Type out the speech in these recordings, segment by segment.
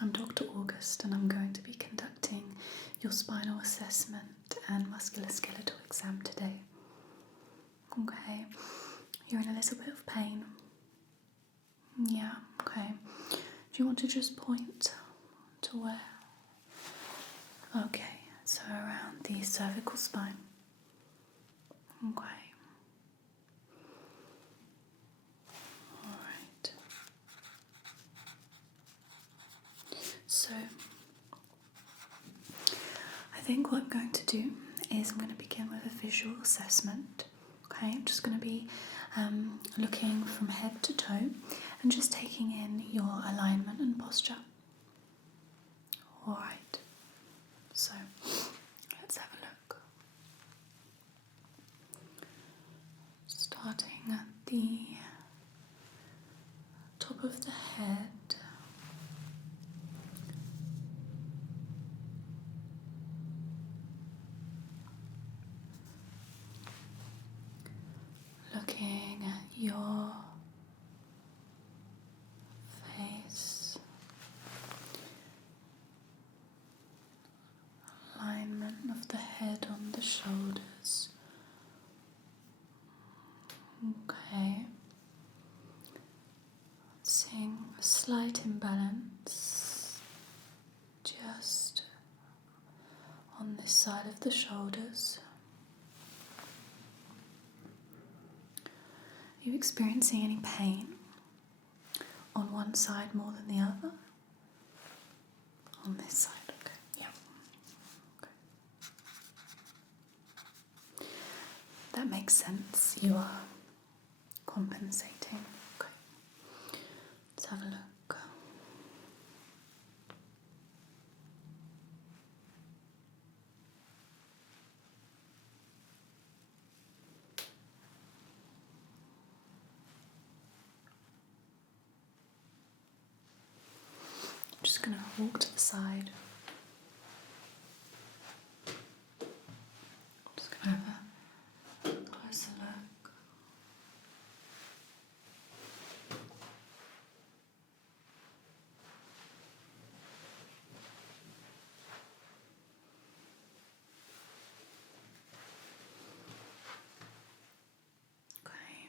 I'm Dr. August and I'm going to be conducting your spinal assessment and musculoskeletal exam today. Okay, you're in a little bit of pain. Yeah, okay. Do you want to just point to where? Okay, so around the cervical spine. Okay. Alright. So, I think what I'm going to do is I'm going to begin with a visual assessment. Okay, I'm just going to be looking from head to toe and just taking in your alignment and posture. Alright, so let's have a look. Starting at the top of the head. Looking at your face, alignment of the head on the shoulders. Okay. Seeing a slight imbalance just on this side of the shoulders. Are you experiencing any pain on one side more than the other? On this side, okay. Yeah. Okay. That makes sense. You are compensating. Okay. Let's have a look. I'm just going to walk to the side. I'm just going to have a closer look. Okay.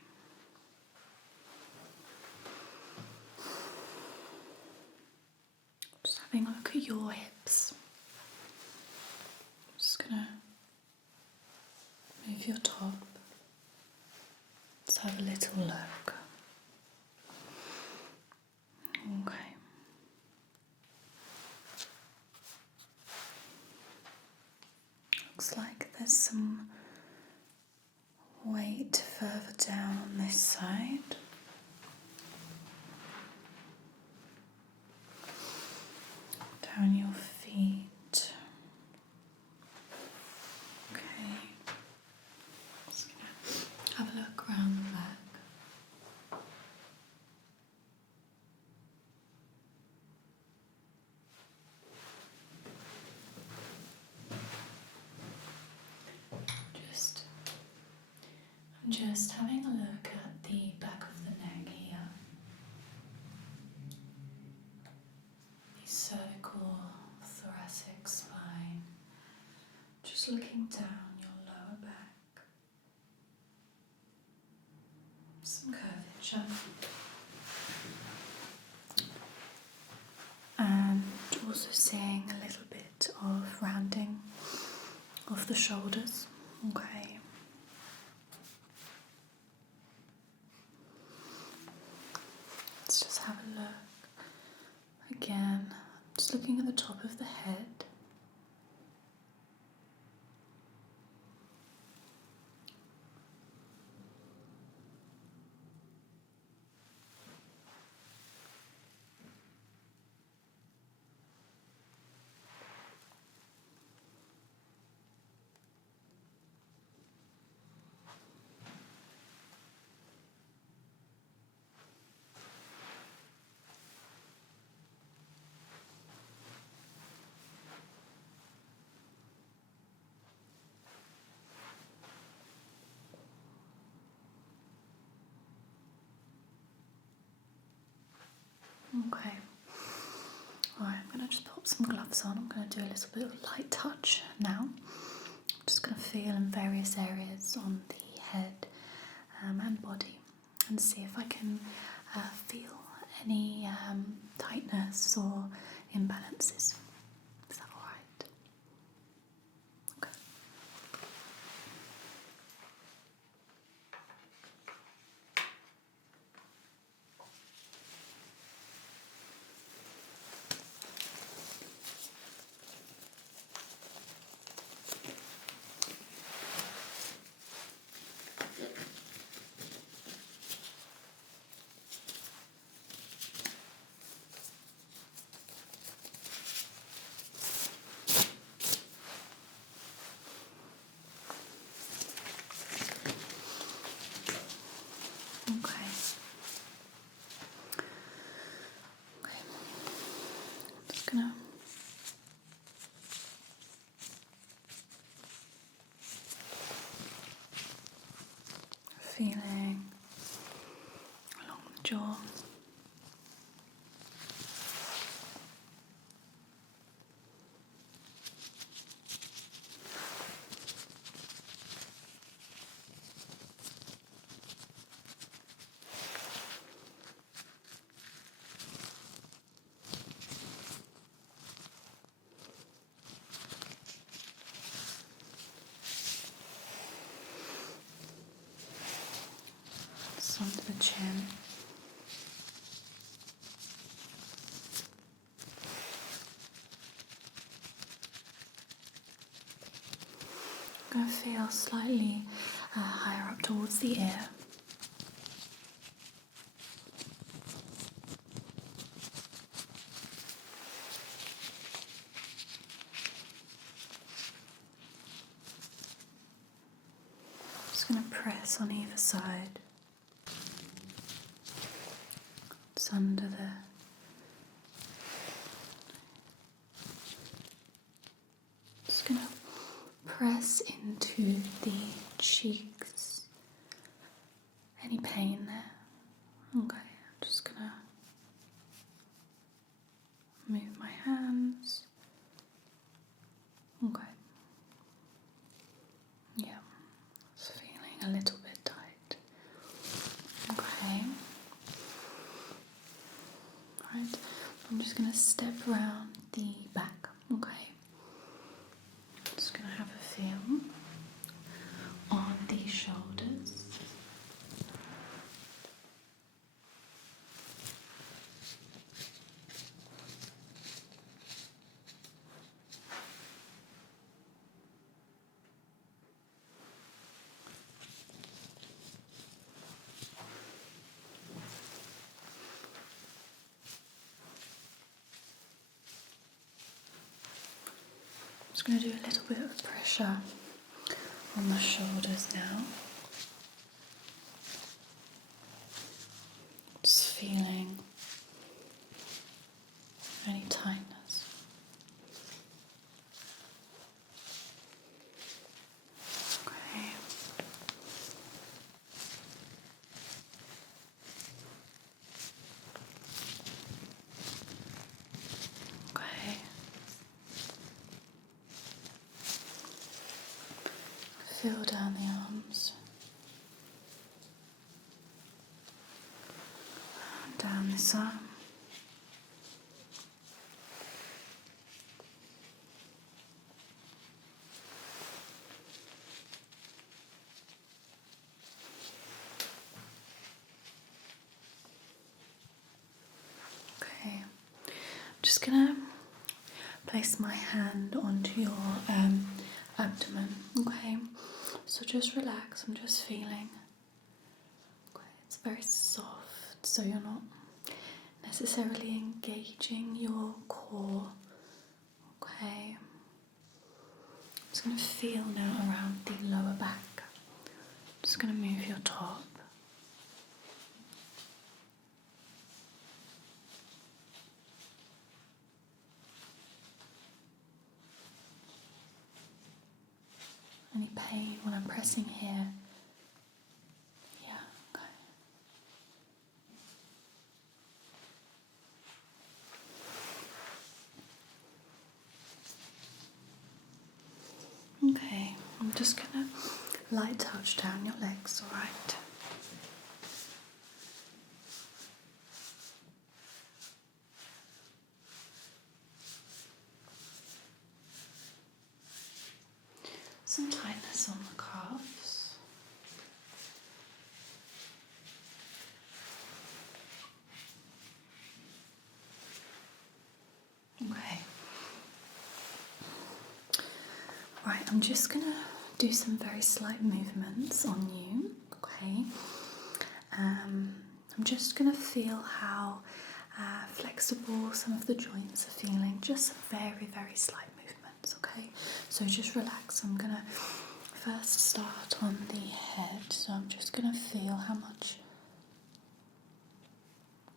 Just having a look at your hips. I'm just going to move your top. Let's have a little look. Okay. Looks like there's some weight further down on this side. Down your feet. Okay. Just gonna have a look around the back. I'm just having a look at the back of the neck here. The cervical, thoracic spine. Just looking down your lower back. Some curvature. And also seeing a little bit of rounding of the shoulders. Okay. Let's just have a look. Again, just looking at the top of the head. Okay. Alright. pop some gloves on. I'm going to do a little bit of light touch now. I'm just going to feel in various areas on the head and body and see if I can feel any tightness or imbalances. Is that alright? Okay. Gonna feeling along the jaw. Under the chin. I'm going to feel slightly higher up towards the ear. Just going to press on either side. It's under the just going to press into the cheeks. Any pain there? Okay, I'm just going to move my hands. Okay. Yeah, it's feeling a little bit tight. Okay. Right, I'm just going to step around the back, okay? Just going to have a feel on the shoulders. I'm just going to do a little bit of pressure on the shoulders now. Just feeling any tightness. Okay. Okay. Feel down the arms, down this arm, okay. I'm just gonna place my hand onto your abdomen, okay? So just relax, I'm just feeling. Okay, it's very soft, so you're not necessarily engaging your core, okay? I'm just going to feel now around the lower back. I'm just going to move your top. Any pain when I'm pressing here? Yeah, okay. just gonna light touch down your legs, alright? Some tightness on the calves. Okay. Right, I'm just gonna do some very slight movements on you, okay? I'm just gonna feel how flexible some of the joints are feeling, just very, very slight movements, okay? So just relax. I'm gonna first start on the head, so I'm just gonna feel how much.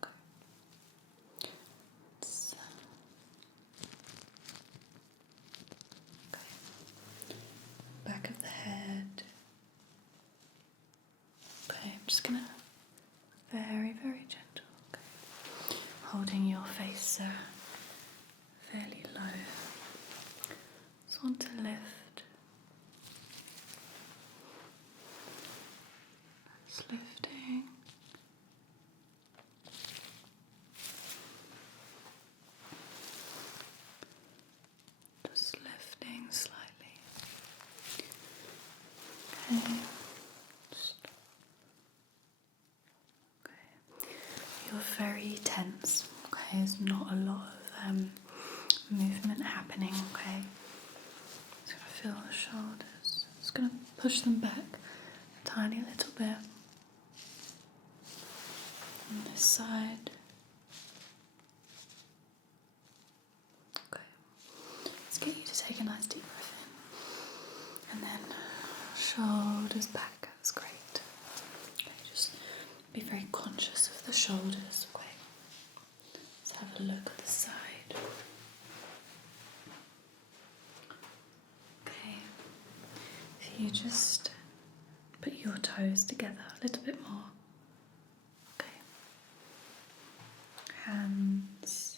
Okay. Back of the head. Okay, I'm just gonna very, very gentle. Okay. Holding your face fairly low. Just want to lift. Just lifting. Just lifting slightly. Okay. Okay. You're very tense. Okay, there's not a lot of movement happening. Okay. Just gonna feel the shoulders. Just gonna push them back a tiny little bit. On this side. Okay. Let's get you to take a nice deep breath in. And then shoulders back. That's great. Okay, just be very conscious of the shoulders. Okay. Let's have a look at the side. Okay. If you just put your toes together a little bit more. Okay. Hands.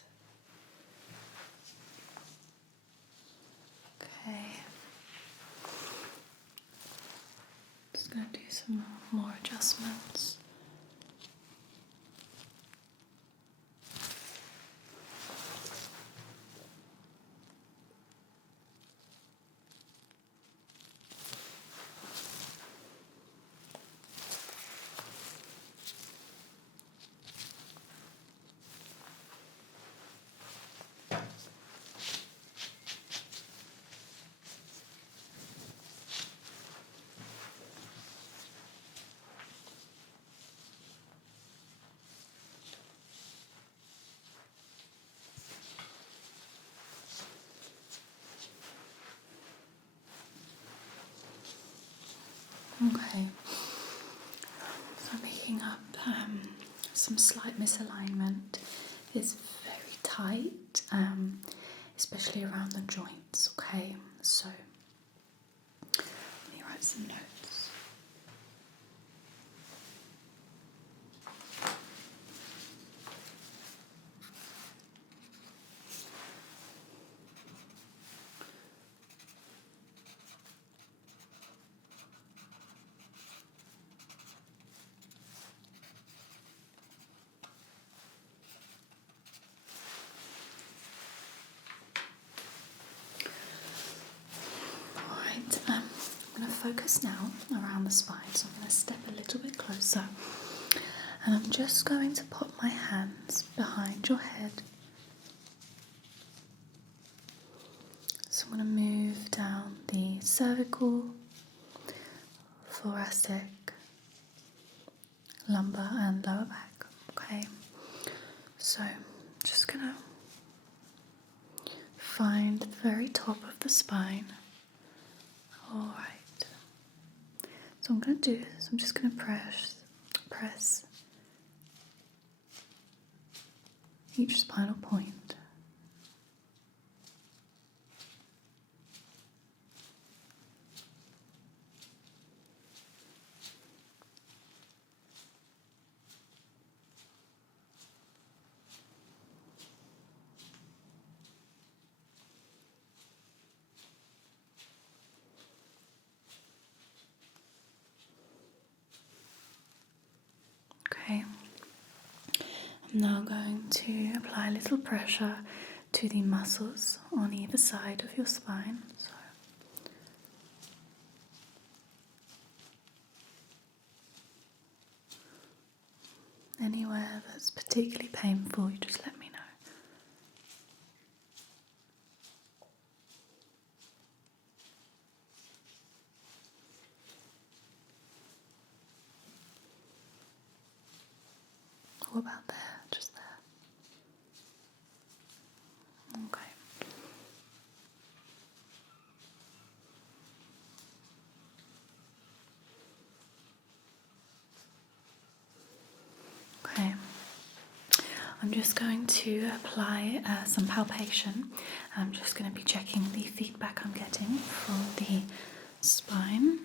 Okay. Just going to do some more adjustments. Okay, so I'm picking up some slight misalignment. It's very tight, especially around the joints, okay? So, let me write some notes. I'm going to focus now around the spine, so I'm going to step a little bit closer and I'm just going to put my hands behind your head. So I'm going to move down the cervical, thoracic, lumbar and lower back, okay? So I'm just going to find the very top of the spine. Alright, so I'm going to do is I'm just going to press each spinal point. Now going to apply a little pressure to the muscles on either side of your spine. So anywhere that's particularly painful, you just let me know. What about there? Just there. Okay. Okay. I'm just going to apply some palpation. I'm just going to be checking the feedback I'm getting from the spine.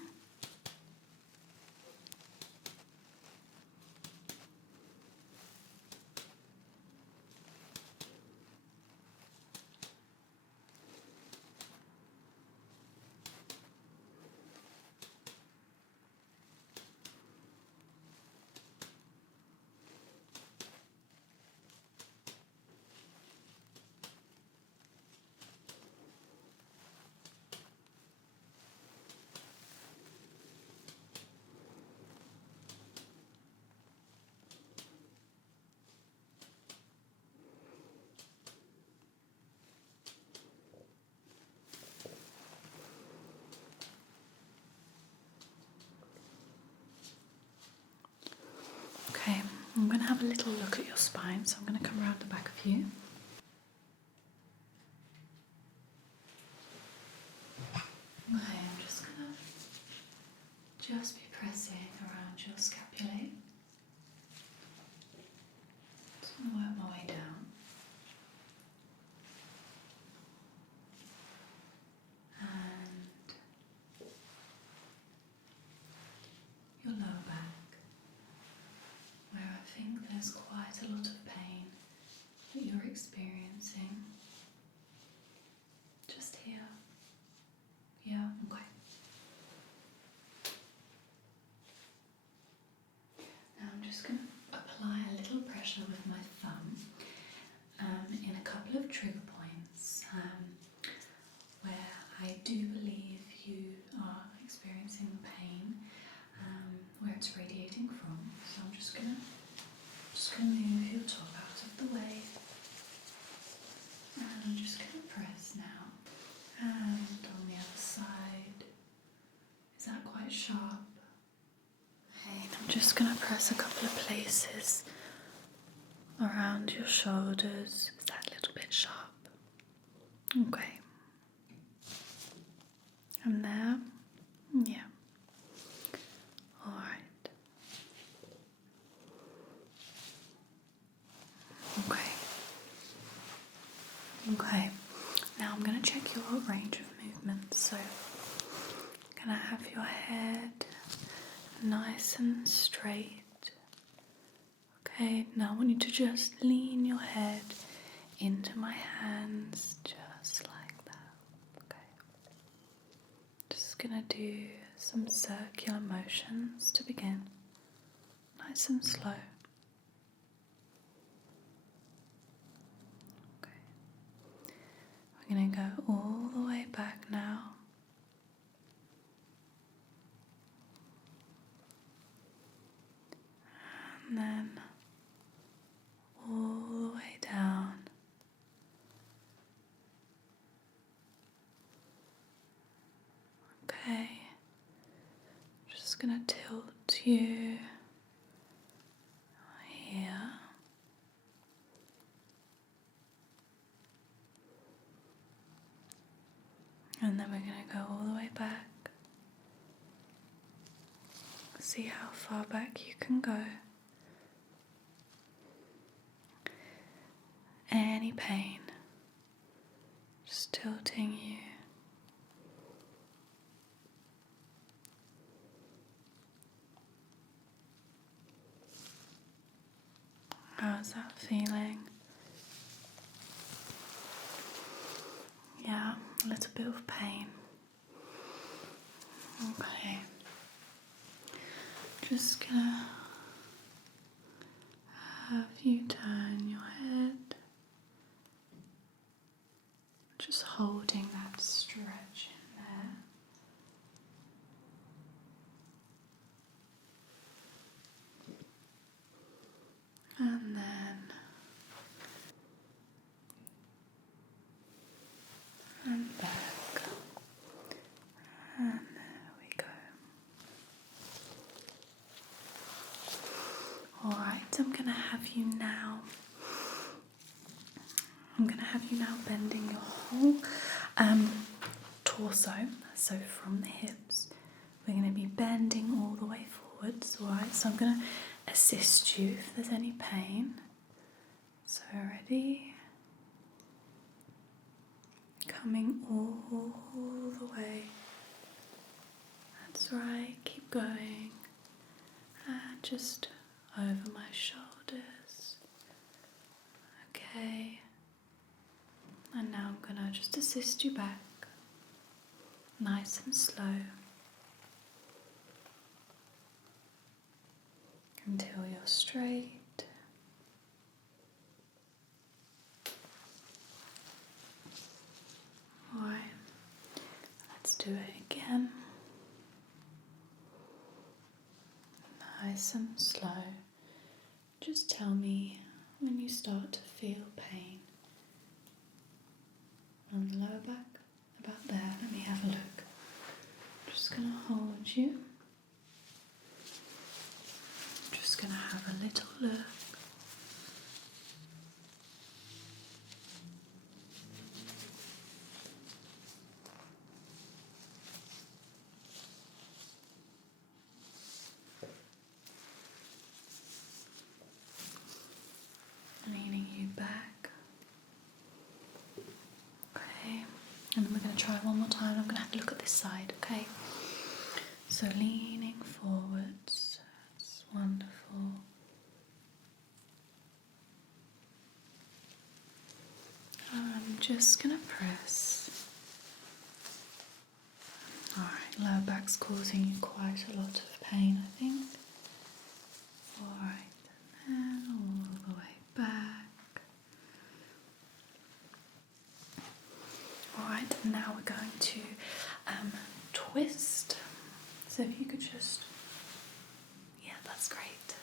Okay, I'm going to have a little look at your spine, so I'm going to come around the back of you. Okay, I'm just going to be pressing around your scapulae. Just going to work my way down. And your lower back, where I think there's quite a lot of pain that you're experiencing. Just here. Yeah, okay. Now I'm just going to apply a little pressure with my thumb in a couple of trigger points where I do believe you are experiencing pain, where it's radiating from. So I'm just gonna move your top out of the way, and I'm just gonna press now. And on the other side, is that quite sharp? Okay, I'm just gonna press a couple of places around your shoulders. Is that a little bit sharp? Okay. And there? Yeah. Alright. Okay. Okay. Now I'm going to check your range of movement. So I'm going to have your head nice and straight. Okay, now I want you to just lean your head into my hands, just like that. Okay. Just gonna do some circular motions to begin. Nice and slow. Okay. We're gonna go all the way back now. And then all the way down. Okay, just gonna tilt you here. And then we're gonna go all the way back. See how far back you can go. Any pain, just tilting you. How's that feeling? Yeah, a little bit of pain. Okay. Just gonna have you turn Just holding that stretch in there. And then and back. And there we go. Alright, I'm going to have you now bending your whole torso. So from the hips, we're going to be bending all the way forwards. Alright, so I'm going to assist you if there's any pain. So ready? Coming all the way. That's right, keep going. And just over my shoulders. Okay. And now I'm going to just assist you back. Nice and slow. Until you're straight. Alright, let's do it again. Nice and slow. Just tell me when you start to feel pain. On the lower back, about there. Let me have a look. Just going to hold you. Just going to have a little look. Leaning you back. Okay, and then we're going to try one more time. I'm going to have a look at this side, okay? So leaning forwards, that's wonderful. I'm just going to press. Alright, lower back's causing you quite a lot of pain, I think. Alright, and then all the way back. Alright, and now we're going to twist. So if you could just, yeah, that's great.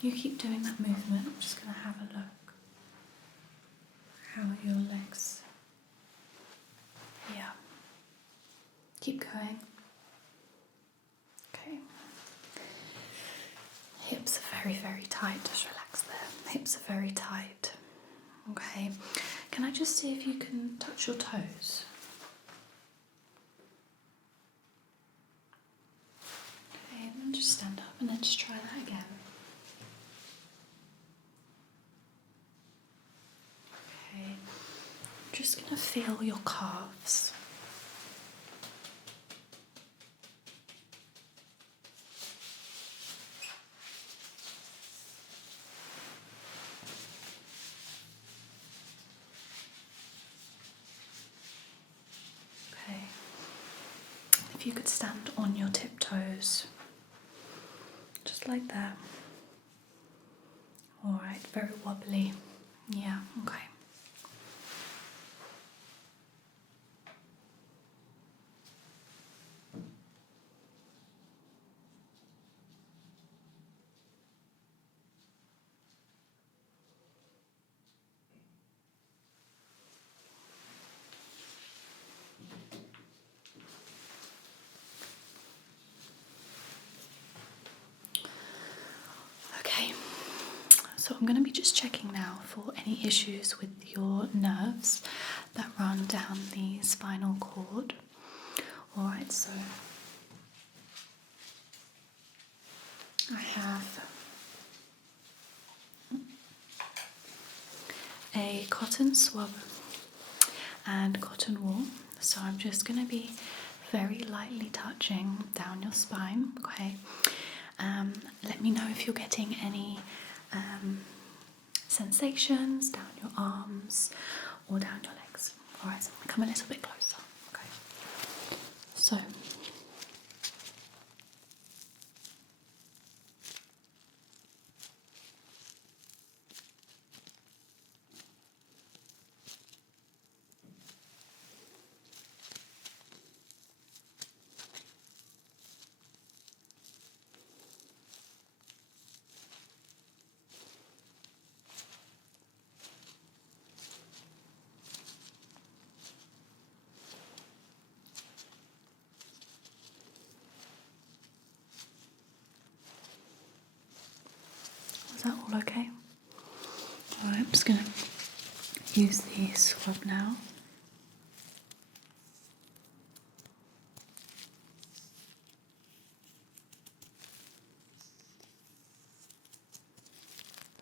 You keep doing that movement. I'm just going to have a look how your legs, yeah, keep going. Okay. Hips are very, very tight. Just relax there. Hips are very tight. Okay. Can I just see if you can touch your toes? Okay, and then just stand up and then just try that again. Okay. I'm just going to feel your calves. Okay. If you could stand on your tiptoes, just like that. Alright, very wobbly. Yeah, okay. Okay, so I'm going to be just checking now for any issues with your nerves that run down the spinal cord. Alright, so I have a cotton swab and cotton wool, so I'm just going to be very lightly touching down your spine, okay? Let me know if you're getting any sensations down your arms or down your legs. Alright, so I'm going to come a little bit closer, okay? So, use the swab now.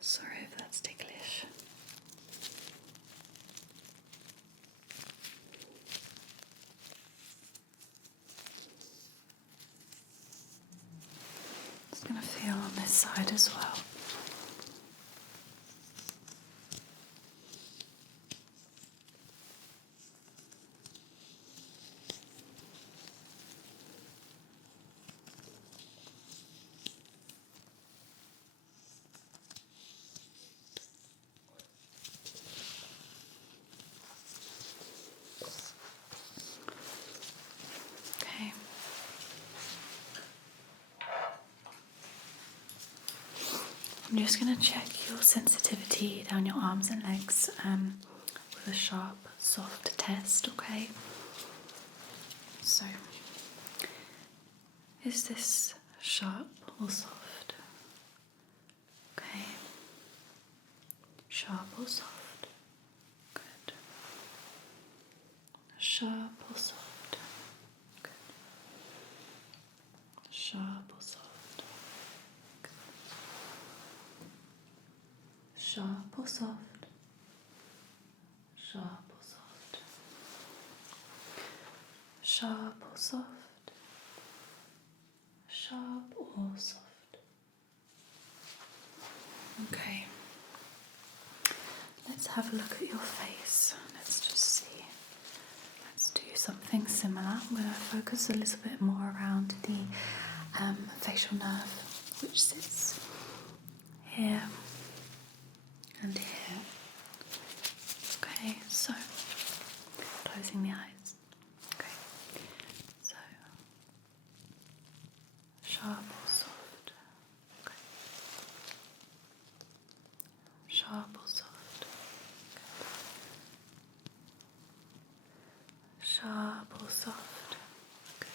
Sorry if that's ticklish. It's going to feel on this side as well. Okay. I'm just going to check your sensitivity down your arms and legs with a sharp, soft test, okay? So, is this sharp or soft? Okay. Sharp or soft? Good. Sharp or soft? Good. Sharp or soft? Good. Sharp or soft? Sharp or soft? Sharp or soft? Sharp or soft? Okay. Let's have a look at your face. Let's just see. Let's do something similar. I'm going to focus a little bit more around the facial nerve, which sits here and here. Okay, so closing the eyes. Okay, so sharp or soft. Okay. Sharp or soft. Good. Sharp or soft. Good.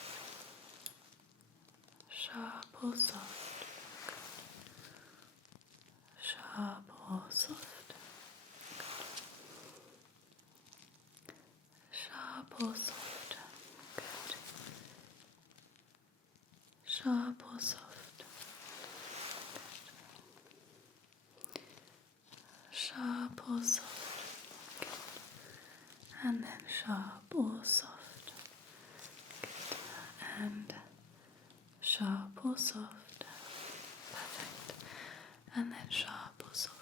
Sharp or soft. Good. Sharp or soft. Sharp or soft. Good. Sharp or soft. Good. Sharp or soft. Good. And then sharp or soft. Good. And sharp or soft. Perfect. And then sharp or soft.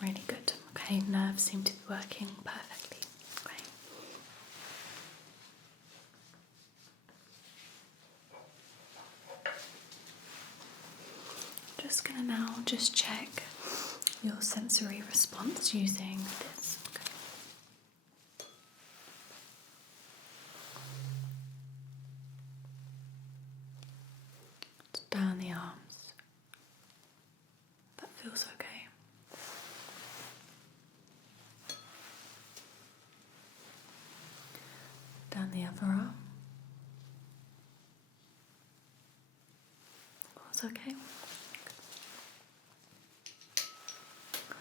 Really good. Okay, nerves seem to be working perfectly. Okay. Just gonna now just check your sensory response using this. Okay. Down the arms. That feels okay. Down the other arm. Feels okay.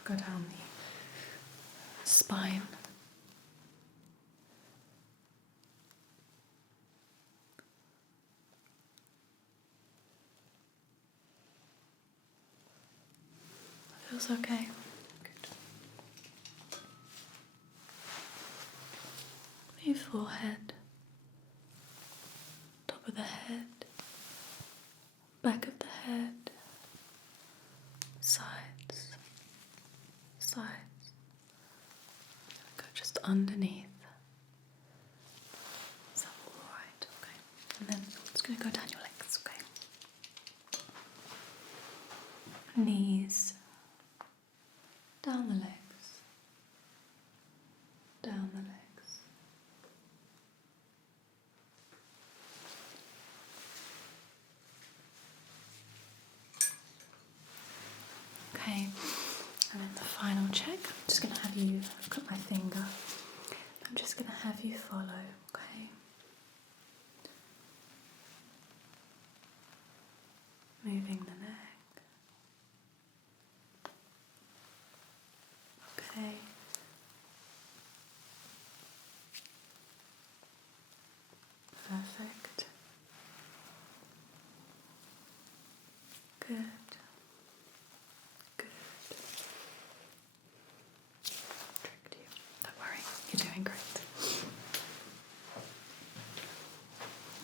Go down the spine. Feels okay. Good. Your forehead, top of the head, back of the head, sides, sides. Go just underneath. Is that all right? Okay. And then I'm just going to go down your legs. Okay. Knees. Down the legs, down the legs. Okay, and then the final check. I'm just going to have you look at my finger. I'm just going to have you follow, okay? Moving the neck. Okay.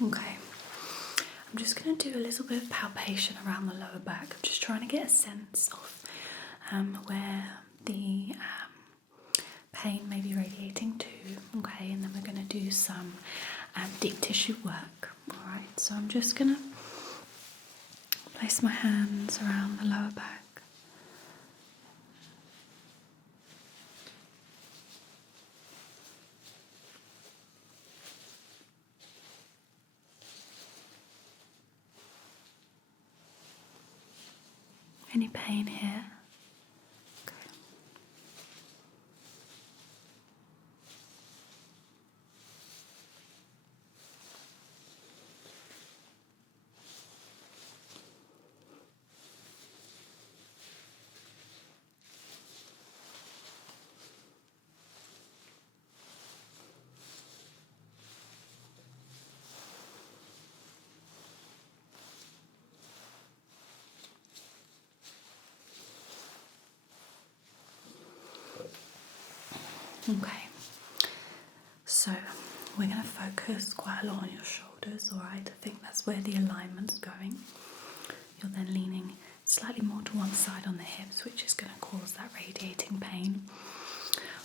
Okay. I'm just going to do a little bit of palpation around the lower back. I'm just trying to get a sense of where the pain may be radiating to. Okay, and then we're going to do some deep tissue work. Alright, so I'm just going to place my hands around the lower back. Any pain here? Okay. Okay, so we're going to focus quite a lot on your shoulders, alright? I think that's where the alignment's going. You're then leaning slightly more to one side on the hips, which is going to cause that radiating pain.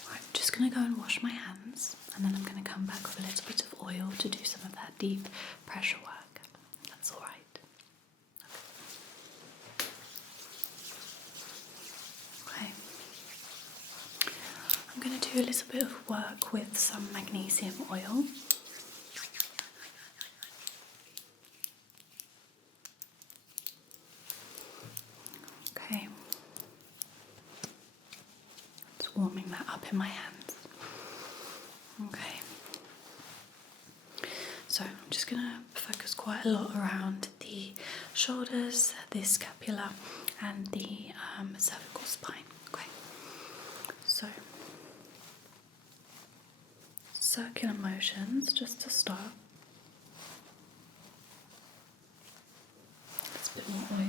Alright, I'm just going to go and wash my hands, and then I'm going to come back with a little bit of oil to do some of that deep pressure work. That's alright. Okay. I'm going to do a little bit of work with some magnesium oil. Okay. Just warming that up in my hands. Okay. So I'm just going to focus quite a lot around the shoulders, the scapula, and the cervical spine. Okay. So circular motions just to start. Just a bit more oil.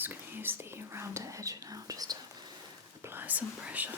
just going to use the rounder edge now just to apply some pressure.